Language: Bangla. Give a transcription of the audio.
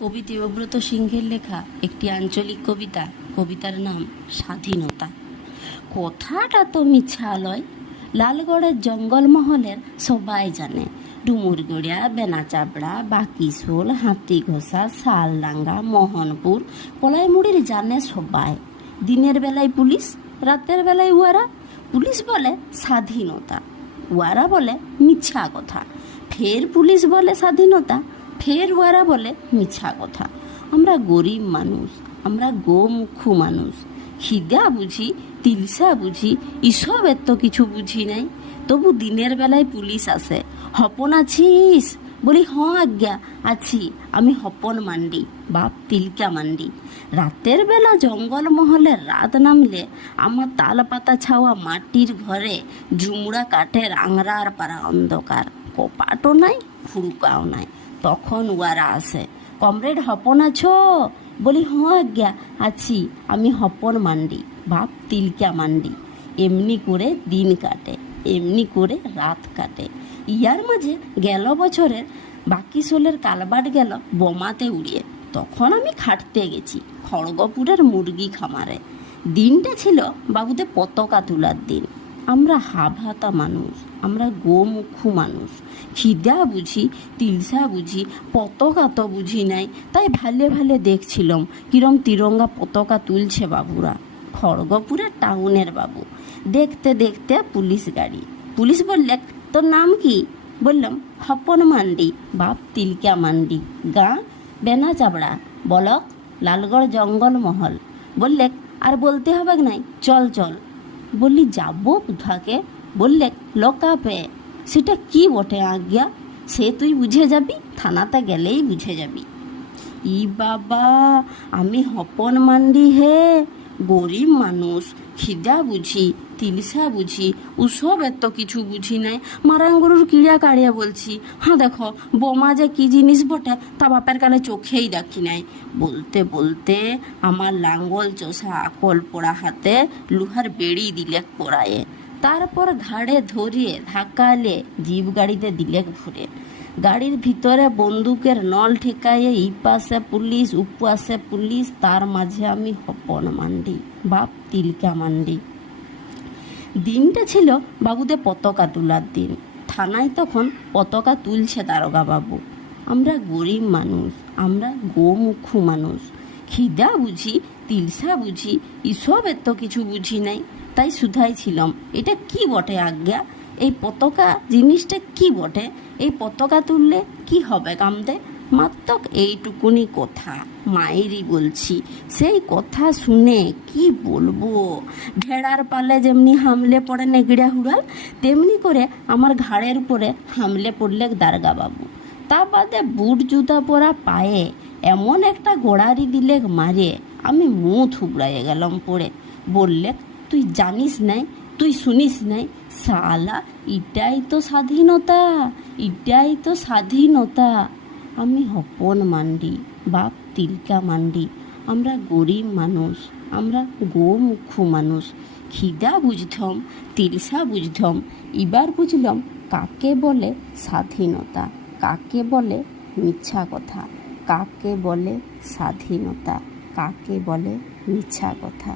কবি দেবব্রত সিংহের লেখা একটি আঞ্চলিক কবিতা। কবিতার নাম স্বাধীনতা। কথাটা তো মিছা লয়, লালগড়ের জঙ্গলমহলের সবাই জানে। ডুমুরগড়িয়া, বেনাচাবড়া, বাকিশোল, হাতিঘোষা, শালডাঙ্গা, মোহনপুর, কলাইমুড়ির জানে সবাই। দিনের বেলায় পুলিশ, রাতের বেলায় উয়ারা। পুলিশ বলে স্বাধীনতা, উয়ারা বলে মিছা কথা। ফের পুলিশ বলে স্বাধীনতা, ফের ওরা বলে মিছা কথা। আমরা গরিব মানুষ, আমরা গোমুখু মানুষ। খিদা বুঝি, তিলসা বুঝি, এসব এত কিছু বুঝি নাই। তবু দিনের বেলায় পুলিশ আসে, হপন আছিস? বলি হ্যাঁ আজ্ঞা আছি, আমি হপন মান্ডি, বাপ তিলকা মান্ডি। রাতের বেলা জঙ্গলমহলে রাত নামলে আমার তাল পাতা ছাওয়া মাটির ঘরে ঝুমড়া কাঠের আংরার পাড়া অন্ধকার। কপাটও নাই, ফুরুকাও নাই। তখন ওয়ারা আসে, কমরেড হপন আছো? বলি হ্যাঁ আজ্ঞা আছি, আমি হপন মান্ডি, বাপ তিলকা মান্ডি। এমনি করে দিন কাটে, এমনি করে রাত কাটে। ইয়ার মাঝে গেল বছরের বাকিশোলের কালবাট গেল বোমাতে উড়িয়ে। তখন আমি খাটতে গেছি খড়গপুরের মুরগি খামারে। দিনটা ছিল বাবুদের পতাকা তোলার দিন। আমরা হাভাতা মানুষ, আমরা গোমুখু মানুষ। খিদা বুঝি, তিলসা বুঝি, পতাকা তো বুঝি নাই। তাই ভালে ভালে দেখছিলাম কিরম তিরঙ্গা পতাকা তুলছে বাবুরা। খড়গপুরের টাউনের বাবু। দেখতে দেখতে পুলিশ গাড়ি। পুলিশ বললে তোর নাম কি? বললাম হপন মান্ডি, বাপ তিলকা মান্ডি, গাঁ বেনাচাবড়া, বলক লালগড় জঙ্গলমহল। বললে আর বলতে হবে নাই, চল চল। বললি যাবো কোথাকে? বললে লকআপে। সেটা কি বটে আজ্ঞা? সে তুই বুঝে যাবি, থানাতে গেলেই বুঝে যাবি। ই বাবা, আমি হপন মান্ডি হে, গরিব মানুষ। খিদা বুঝি, তিলসা বুঝি, ওসব এত কিছু বুঝি নাই। মারাঙ্গুরুর কিড়া কাড়িয়া বলছি, হ্যাঁ দেখো বোমা যে কি জিনিস বটে তা বাপের কালে চোখেই দেখি নাই। বলতে বলতে আমার লাঙ্গল চষা আকল পোড়া হাতে লোহার বেড়ি দিলে পোড়ায়ে। তারপর ঘাড়ে ধরিয়ে ধাক্কালে জিপ গাড়িতে দিলে ঘুরে। গাড়ির ভিতরে বন্দুকের নল ঠেকাইয়ে ইপাশে পুলিশ, উপাশে পুলিশ, তার মাঝে আমি হপন মান্ডি, বাপ তিলকা মান্ডি। দিনটা ছিল বাবুদের পতাকা তোলার দিন। থানায় তখন পতাকা তুলছে দারোগা বাবু। আমরা গরিব মানুষ, আমরা গোমুখু মানুষ। খিদা বুঝি, তিলসা বুঝি, এসব এত কিছু বুঝি নাই। তাই শুধাই ছিলাম, এটা কি বটে আজ্ঞা? এই পতাকা জিনিসটা কি বটে? এই পতাকা তুললে কি হবে কামতে? মাত্র এইটুকুনি কথা মায়েরই বলছি। সেই কথা শুনে কি বলবো। ভেড়ার পালে যেমনি হামলে পড়ে নেগড়া হুড়াল, তেমনি করে আমার ঘাড়ের উপরে হামলে পড়লে দারোগা বাবু। তা বাদে বুট জুতা পরা পায়ে এমন একটা গোড়ারি দিলে মারে, আমি মুখ থুবড়াইয়ে গেলাম পড়ে। বললে তুই জানিস নাই, তুই শুনিস নাই? শালা, এটাই তো স্বাধীনতা, এটাই তো স্বাধীনতা। আমি হপন মান্ডি, বাপ তিলকা মান্ডি। আমরা গরিব মানুষ, আমরা গোমুখু মানুষ। খিদা বুঝথম, তিলসা বুঝথম, এবার বুঝলাম কাকে বলে স্বাধীনতা, কাকে বলে মিথ্যা কথা, কাকে বলে স্বাধীনতা, কাকে বলে মিথ্যা কথা।